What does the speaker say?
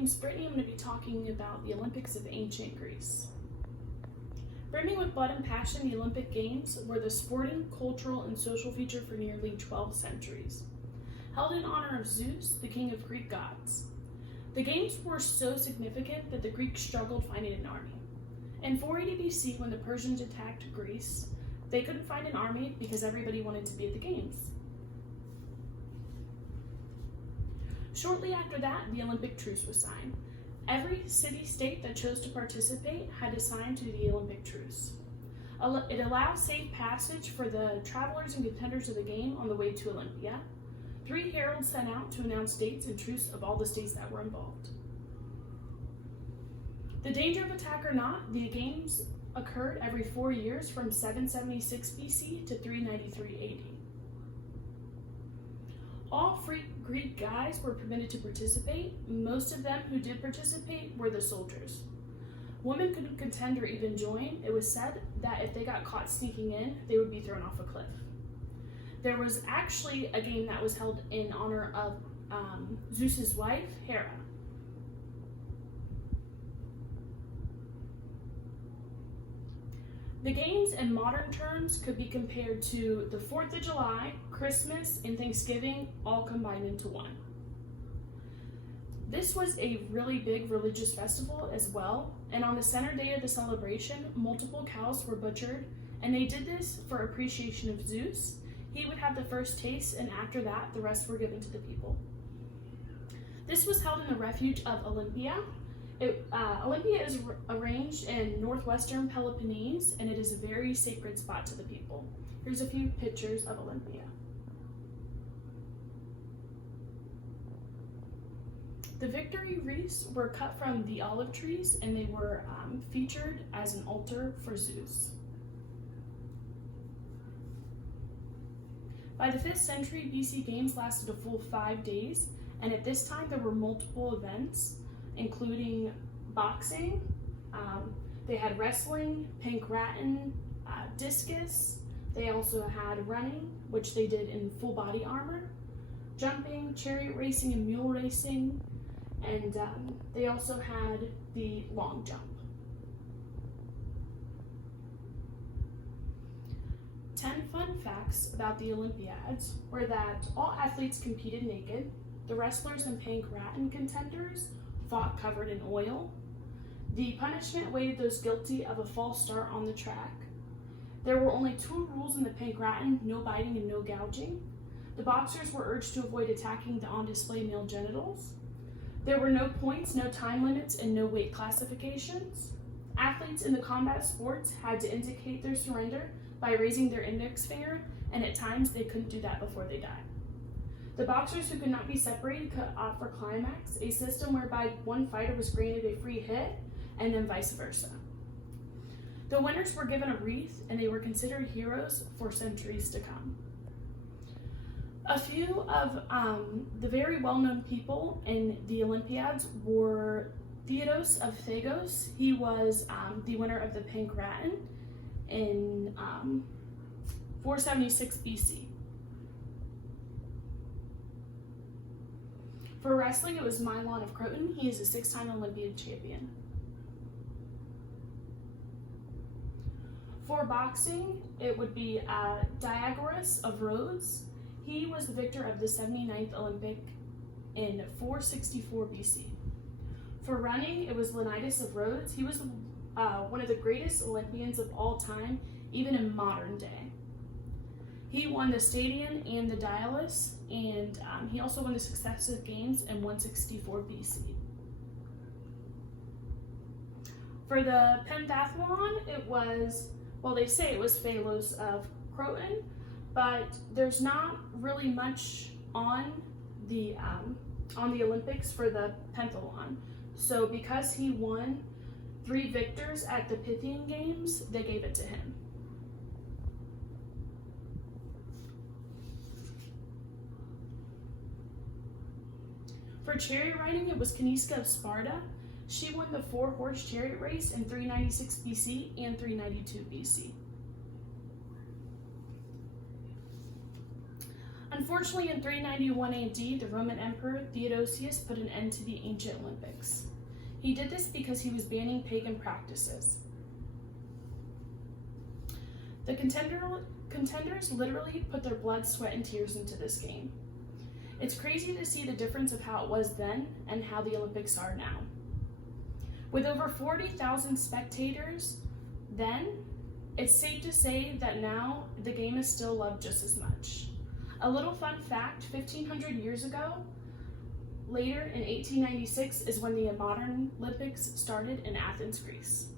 name's Brittany. I'm going to be talking about the Olympics of ancient Greece. Brimming with blood and passion, the Olympic Games were the sporting, cultural, and social feature for nearly 12 centuries. Held in honor of Zeus, the king of Greek gods. The Games were so significant that the Greeks struggled finding an army. In 480 BC, when the Persians attacked Greece, they couldn't find an army because everybody wanted to be at the Games. Shortly after that, the Olympic truce was signed. Every city-state that chose to participate had to sign to the Olympic truce. It allows safe passage for the travelers and contenders of the game on the way to Olympia. 3 heralds sent out to announce dates and truce of all the states that were involved. The danger of attack or not, the games occurred every 4 years from 776 BC to 393 AD. All free Greek guys were permitted to participate. Most of them who did participate were the soldiers. Women couldn't contend or even join. It was said that if they got caught sneaking in, they would be thrown off a cliff. There was actually a game that was held in honor of Zeus's wife, Hera. The games in modern terms could be compared to the 4th of July, Christmas, and Thanksgiving all combined into one. This was a really big religious festival as well, and on the center day of the celebration, multiple cows were butchered, and they did this for appreciation of Zeus. He would have the first taste, and after that, the rest were given to the people. This was held in the refuge of Olympia. Olympia is arranged in northwestern Peloponnese, and it is a very sacred spot to the people. Here's a few pictures of Olympia. The victory wreaths were cut from the olive trees, and they were featured as an altar for Zeus. By the 5th century, BC Games lasted a full 5 days, and at this time there were multiple events, including boxing. They had wrestling, pankration, discus. They also had running, which they did in full body armor, jumping, chariot racing, and mule racing, and they also had the long jump. 10 fun facts about the Olympiads were that all athletes competed naked. The wrestlers and pankration contenders fought covered in oil. The punishment awaited those guilty of a false start on the track. There were only 2 rules in the pankration: no biting and no gouging. The boxers were urged to avoid attacking the on-display male genitals. There were no points, no time limits, and no weight classifications. Athletes in the combat sports had to indicate their surrender by raising their index finger, and at times they couldn't do that before they died. The boxers who could not be separated could opt for climax, a system whereby one fighter was granted a free hit, and then vice versa. The winners were given a wreath, and they were considered heroes for centuries to come. A few of the very well-known people in the Olympiads were Theodos of Thagos. He was the winner of the pankration in 476 BC. For wrestling, it was Milon of Croton. He is a 6-time Olympiad champion. For boxing, it would be Diagoras of Rhodes. He was the victor of the 79th Olympic in 464 BC. For running, it was Leonidas of Rhodes. He was one of the greatest Olympians of all time, even in modern day. He won the Stadion and the Dialis, and he also won the successive games in 164 BC. For the pentathlon, it was, well, they say it was Phalos of Croton, but there's not really much on the Olympics for the pentathlon. So because he won 3 victors at the Pythian Games, they gave it to him. For chariot riding, it was Caniska of Sparta. She won the 4-horse chariot race in 396 BC and 392 BC. Unfortunately, in 391 AD, the Roman Emperor Theodosius put an end to the ancient Olympics. He did this because he was banning pagan practices. The contenders literally put their blood, sweat, and tears into this game. It's crazy to see the difference of how it was then and how the Olympics are now. With over 40,000 spectators then, it's safe to say that now the game is still loved just as much. A little fun fact, 1,500 years ago, later in 1896 is when the modern Olympics started in Athens, Greece.